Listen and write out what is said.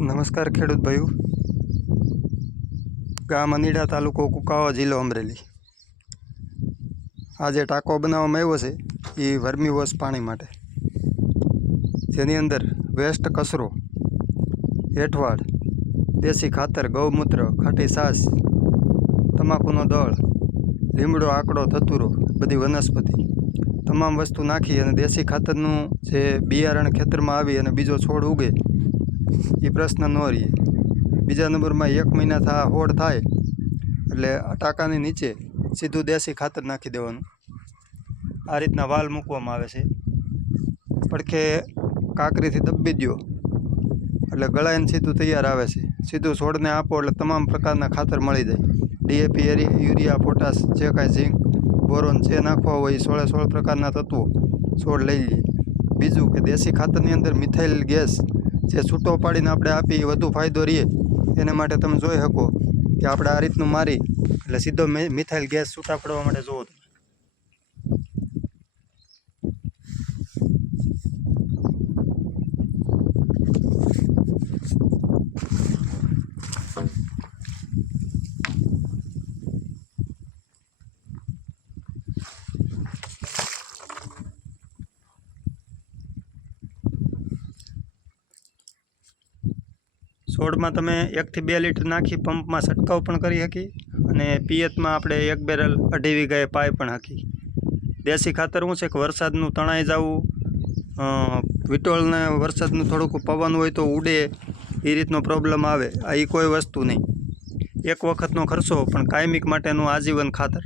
નમસ્કાર ખેડૂત ભાઈઓ, ગામ અનીડા, તાલુકો કુકાવા, જિલ્લો અમરેલી। આજે ટાંકો બનાવવામાં આવ્યો છે એ વર્મી વોશ પાણી માટે, જેની અંદર વેસ્ટ કચરો, હેઠવાડ, દેશી ખાતર, ગૌમૂત્ર, ખાટી છાશ, તમાકુનો દળ, લીમડો, આકડો, ધતુરો, બધી વનસ્પતિ તમામ વસ્તુ નાખી અને દેશી ખાતરનું જે બિયારણ ખેતરમાં આવી અને બીજો છોડ ઉગે એ પ્રશ્ન ન રહે। બીજા નંબરમાં 1 મહિનાથી આ હોડ થાય એટલે ટાંકાની નીચે સીધું દેશી ખાતર નાખી દેવાનું। આ રીતના વાલ મૂકવામાં આવે છે, પડખે કાંકરીથી દબી દો એટલે ગળાઈને સીધું તૈયાર આવે છે। સીધું છોડને આપો એટલે તમામ પ્રકારના ખાતર મળી જાય। DAP, યુરિયા, પોટાશ, જે કાંઈ ઝીંક, બોરોન જે નાખવા હોય એ 16 પ્રકારના તત્વો છોડ લઈ લઈએ। બીજું કે દેશી ખાતરની અંદર મિથાઇલ ગેસ જે છૂટો પાડીને આપણે આપીએ વધુ ફાયદો રહે, એને માટે તમે જોઈ શકો કે આપણે આ રીતનું મારી એટલે સીધો મિથાઇલ ગેસ છૂટા પડવા માટે જોવો તમે। છોડમાં તમે 1 થી 2 લીટર નાખી પંપમાં છંટકાવ પણ કરી શકી અને પિયતમાં આપણે 1 બેરલ 2.5 વીઘાએ પાઈ પણ શકી। દેશી ખાતર શું છે કે વરસાદનું તણાઈ જવું, વિટોળને વરસાદનું થોડુંક પવન હોય તો ઉડે એ રીતનો પ્રોબ્લેમ આવે, આ એ કોઈ વસ્તુ નહીં। એક વખતનો ખર્ચો પણ કાયમિક માટેનું આજીવન ખાતર।